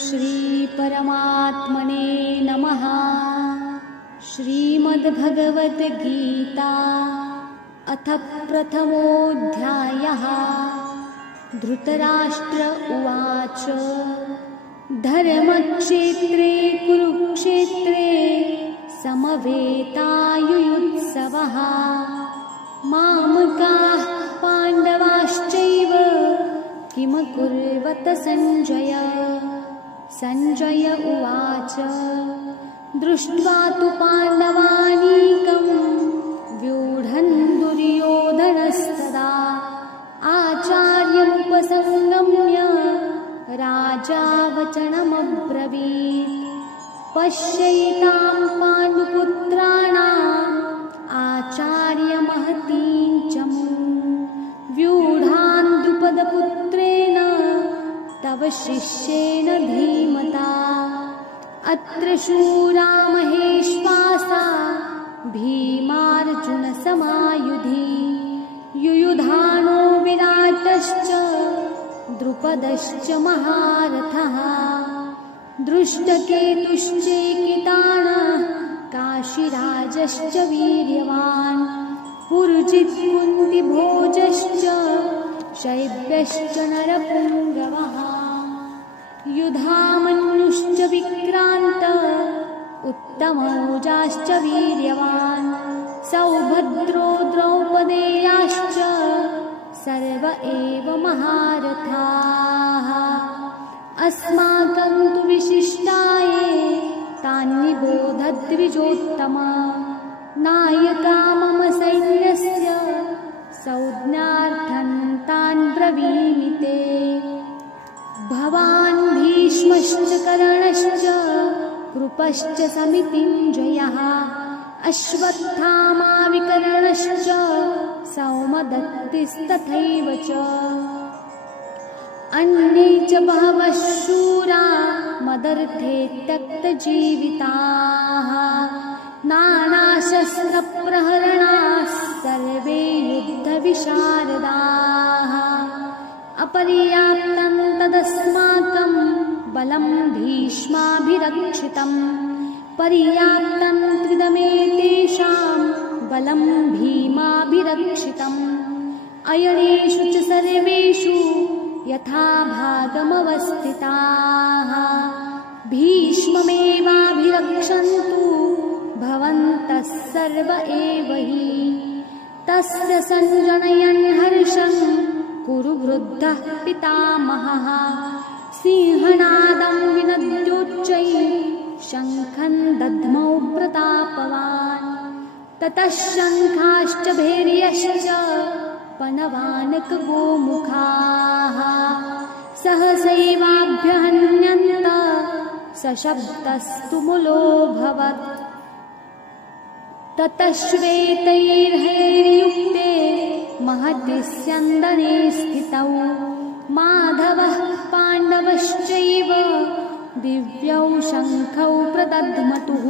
श्रीपरमात्मने नमः। श्रीमद्भगवद्गीता अथ प्रथमोऽध्यायः। धृतराष्ट्र उवाच धर्मक्षेत्रे कुरुक्षेत्रे समवेतायुयुत्सवः मामकाः पाण्डवाश्चैव किम कुर्वत सञ्जय। सञ्जय उवाच दृष्ट्वा तु पाण्डवानीकं व्यूढन् दुर्योधनस्तदा आचार्यमुपसंगम्य राजा वचनमब्रवीत्। पश्यैतां पाण्डुपुत्राणाम् आचार्यमहतीं च व्यूढान् द्रुपदपुत्रेण तव शिष्येन धीमता। अत्र शूरा महेश्वासा भीमार्जुनसमायुधि युयुधानो विराटश्च द्रुपदश्च महारथः। दृष्टकेतुश्चेकितानः काशीराजश्च वीर्यवान् पुरुजित् कुन्तिभोजश्च शैब्यश्च नरपुङ्गवः। युधामन्युश्च विक्रान्त उत्तमौजाश्च वीर्यवान् सौभद्रो द्रौपदेयाश्च सर्व एव महारथाः। अस्माकं तु विशिष्टाये तान्निबोधद्विजोत्तम। नायका मम सैन्यस्य संज्ञार्थं तान् ब्रवीमि ते। भवान् भीष्मश्च कर्णश्च कृपश्च समितिञ्जयः अश्वत्थामा विकर्णश्च सौमदत्तिस्तथैव च। अन्ये च बहवः शूरा मदर्थे त्यक्तजीविताः नानाशस्त्रप्रहरणाः सर्वे युद्धविशारदाः। अपर्याप्तं तदस्माकं बलं भीष्माभिरक्षितं पर्याप्तं त्विदमेतेषां बलं भीमाभिरक्षितम्। अयनेषु च सर्वेषु यथा भागमवस्थिताः भीष्ममेवाभिरक्षन्तु भवन्तः सर्व एव हि। तस्य सञ्जनयन् हर्षं कुरु वृद्धः पितामहः सिंहनादं विनद्योच्चैः शङ्खं दद्मौ प्रतापवान्। ततः शङ्खाश्च भैर्यश्च पनवानकगोमुखाः सहसैवाभ्यहन्यन्त सशब्दस्तु मुलोऽभवत्। ततः श्वेतैर्हैर्युक्ते महति स्यन्दने स्थितौ माधवः पाण्डवश्चैव दिव्यौ शङ्खौ प्रदध्मतुः।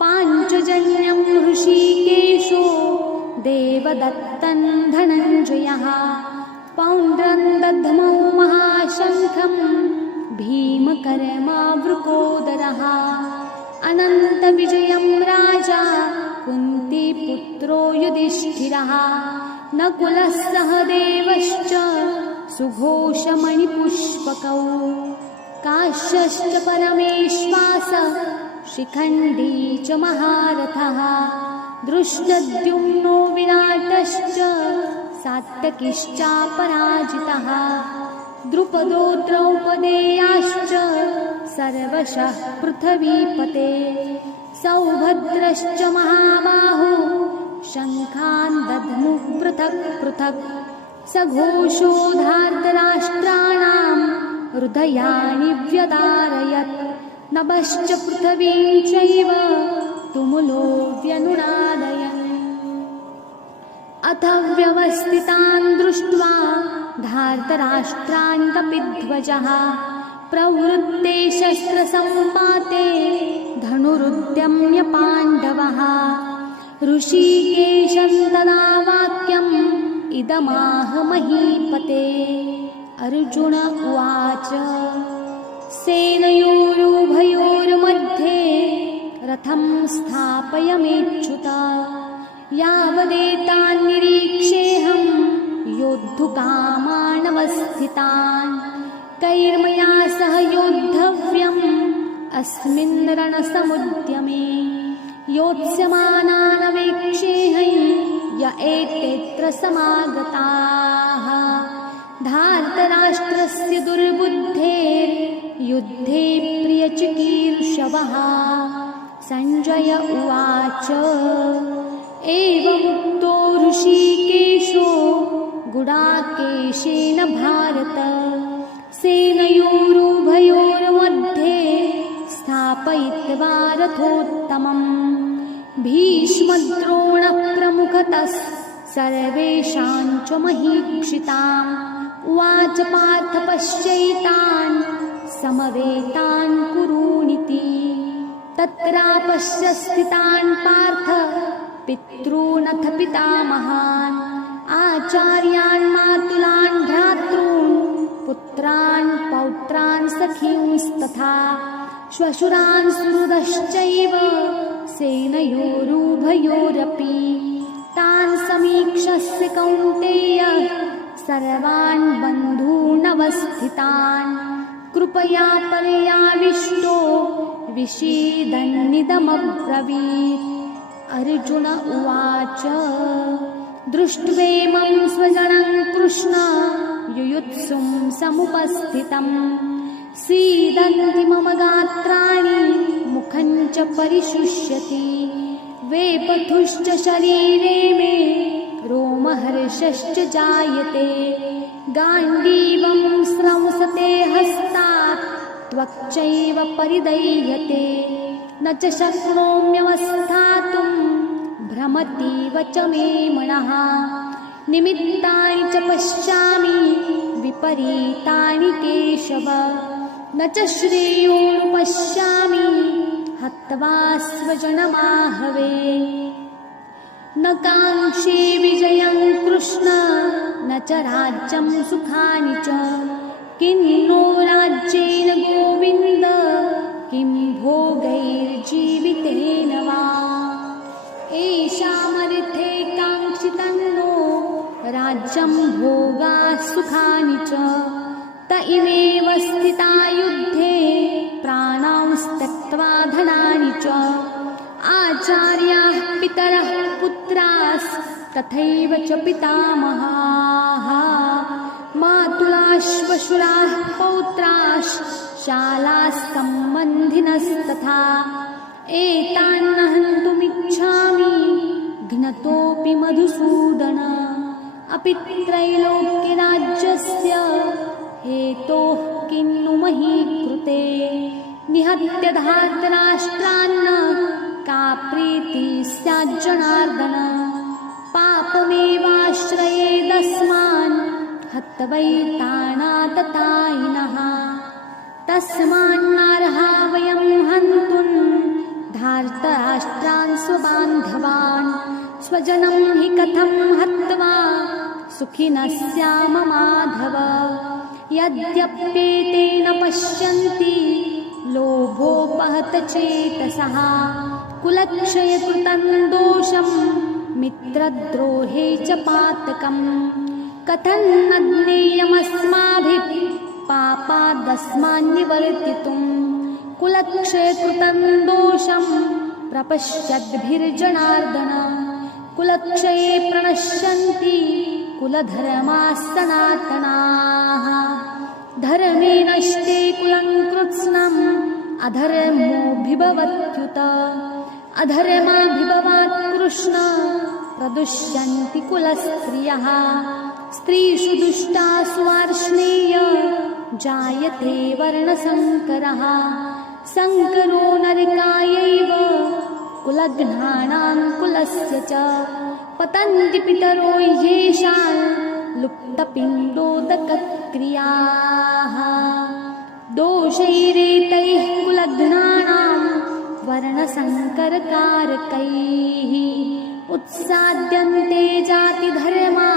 पाञ्चजन्यं हृषीकेशो देवदत्तं धनञ्जयः पौण्ड्रं दध्मौ महाशङ्खं भीमकर्मावृकोदरः। अनन्तविजयं राजा कुन्तीपुत्रो युधिष्ठिरः नकुलः सहदेवश्च सुघोषमणिपुष्पकौ काश्यश्च परमेश्वासः शिखण्डी च महारथः दृष्टद्युम्नो विराटश्च सात्यकिश्चापराजितः। द्रुपदो द्रौपदेयाश्च सर्वशः पृथ्वीपते सौभद्रश्च महाबाहो शङ्खान् दध्मुः पृथक् पृथक्। सघोषो धार्तराष्ट्राणां हृदयानि व्यदारयत् नभश्च पृथिवीं चैव तुमुलो व्यनुनादयन्। अथ व्यवस्थितान् दृष्ट्वा धार्तराष्ट्रान् कपिध्वजः प्रवृत्ते शस्त्रसम्पाते धनुरुद्यम्य पाण्डवः। ऋषिकेशं तदा वाक्यम् इदमाह महीपते। अर्जुन उवाच सेनानीं कथं स्थापयमेच्युत यावदेतान्निरीक्षेऽहं योद्धुकामानवस्थितान् कैर्मया सह योद्धव्यम् अस्मिन् रणसमुद्यमे योत्स्यमानानवेक्षेऽहं य एतेऽत्र समागताः धार्तराष्ट्रस्य दुर्बुद्धेर्युद्धे प्रियचिकीर्षवः सञ्जय उवाच एवमुक्तो ऋषिकेशो गुडाकेशेन भारत सेनयोरुभयोर्मध्ये स्थापयित्वा रथोत्तमम् भीष्मद्रोणः प्रमुखतः सर्वेषां च महीक्षिताम् उवाच पार्थ पश्यैतान् समवेतान् कुरूनिति तत्रापश्य स्थितान् पार्थ पितॄनथ पितामहान् आचार्यान् मातुलान् भ्रातॄन् पुत्रान् पौत्रान् सखींस्तथा श्वशुरान् सुहृदश्चैव सेनयोरुभयोरपि तान् समीक्षस्य कौन्तेय सर्वान् बन्धूनवस्थितान् कृपया पर्याविष्टो विषीदन्निदमब्रवीत् अर्जुन उवाच दृष्ट्वेमं स्वजनं कृष्ण युयुत्सुं समुपस्थितम् सीदन्ति मम गात्राणि मुखं च परिशुष्यति वेपथुश्च शरीरे मे रोमहर्षश्च जायते गाण्डीवं स्रंसते हस्तात् त्वक्चैव परिदह्यते न च शक्नोम्यवस्थातुं भ्रमतीव च मे मनः निमित्तानि च पश्यामि विपरीतानि केशव न च श्रेयोनुपश्यामि हत्वा स्वजनमाहवे न काङ्क्षे विजयं कृष्ण न च राज्यं सुखानि च किं नो राज्येन गोविन्द किं भोगैर्जीवितेन वा येषामर्थे काङ्क्षितन्नो राज्यं भोगाः सुखानि च त इमेव स्थिता युद्धे प्राणांस्त्यक्त्वा धनानि च आचार्याः पितरः पुत्रास्तथैव च पितामहाः मातुलाश्वशुराः पौत्राशालास्सम्बन्धिनस्तथा एतान्न हन्तुमिच्छामि घ्नतोऽपि मधुसूदन अपि त्रैलोक्यराज्यस्य हेतोः किन्नु मही कृते निहत्य धार्तराष्ट्रान्न का प्रीतिः स्याज्जनार्दन पापमेवाश्रयेदस्मान् हत्वैतानाततायिनः तस्मान्नार्हा वयं हन्तुं धार्तराष्ट्रान् स्वबान्धवान् स्वजनं हि कथं हत्वा सुखिनः स्याम माधव यद्यप्येतेन पश्यन्ति लोभोपहत चेतसः कुलक्षयकृतं दोषं मित्रद्रोहे च पातकम् कथं न ज्ञेयमस्माभिः पापादस्मान्निवर्तितुं कुलक्षयकृतं दोषं प्रपश्यद्भिर्जनार्दन कुलक्षये प्रणश्यन्ति कुलधर्माः सनातनाः धर्मे नष्टे कुलं कृत्स्नम् अधर्मोऽभिभवत्युत अधर्माभिभवात् कृष्ण प्रदुष्यन्ति कुलस्त्रियः स्त्रीषु दुष्टासु वार्ष्णेय जायते वर्णसङ्करः सङ्करो नरकायैव कुलघ्नानां कुलस्य च पतन्ति पितरो येषां लुप्तपिण्डोदकक्रियाः दोषैरेतैः कुलघ्नानां वर्णसङ्करकारकैः उत्साद्यन्ते जातिधर्मा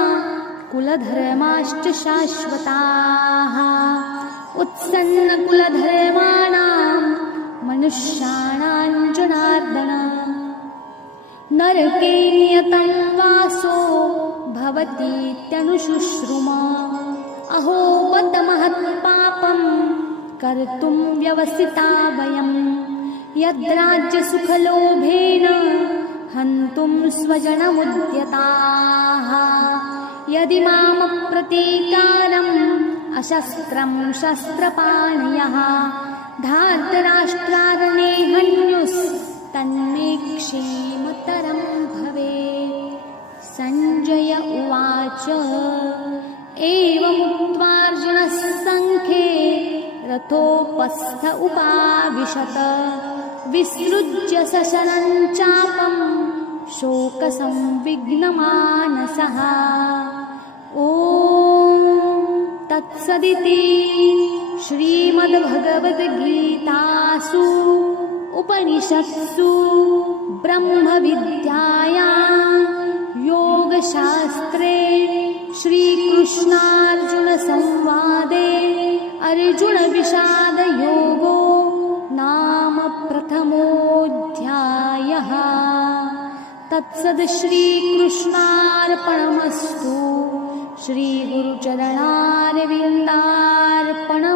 कुलधर्माश्च शाश्वताः उत्सन्नकुलधर्माणां मनुष्याणां जनार्दन नरके नियतं वासो भवतीत्यनुशुश्रुम अहो बत महत्पापं कर्तुं व्यवसिता वयं यद्राज्यसुखलोभेन हन्तुं स्वजनमुद्यताः यदि मामप्रतीकारम् अशस्त्रं शस्त्रपाणयः धार्तराष्ट्रारणे हन्युस्तन्मे क्षेमतरं भवेत्। सञ्जय उवाच एवमुक्त्वार्जुनः सङ्ख्ये रथोपस्थ उपाविशत विसृज्य सशरं चापं शोकसंविघ्नमानसः ॐ तत्सदिति श्रीमद्भगवद्गीतासु उपनिषत्सु ब्रह्मविद्यायां योगशास्त्रे श्रीकृष्णार्जुनसंवादे अर्जुनविषादयोगो नाम प्रथमोऽध्यायः। तत्सद् श्रीकृष्णार्पणमस्तु। श्रीगुरुचरणारविन्दार्पणमस्तु।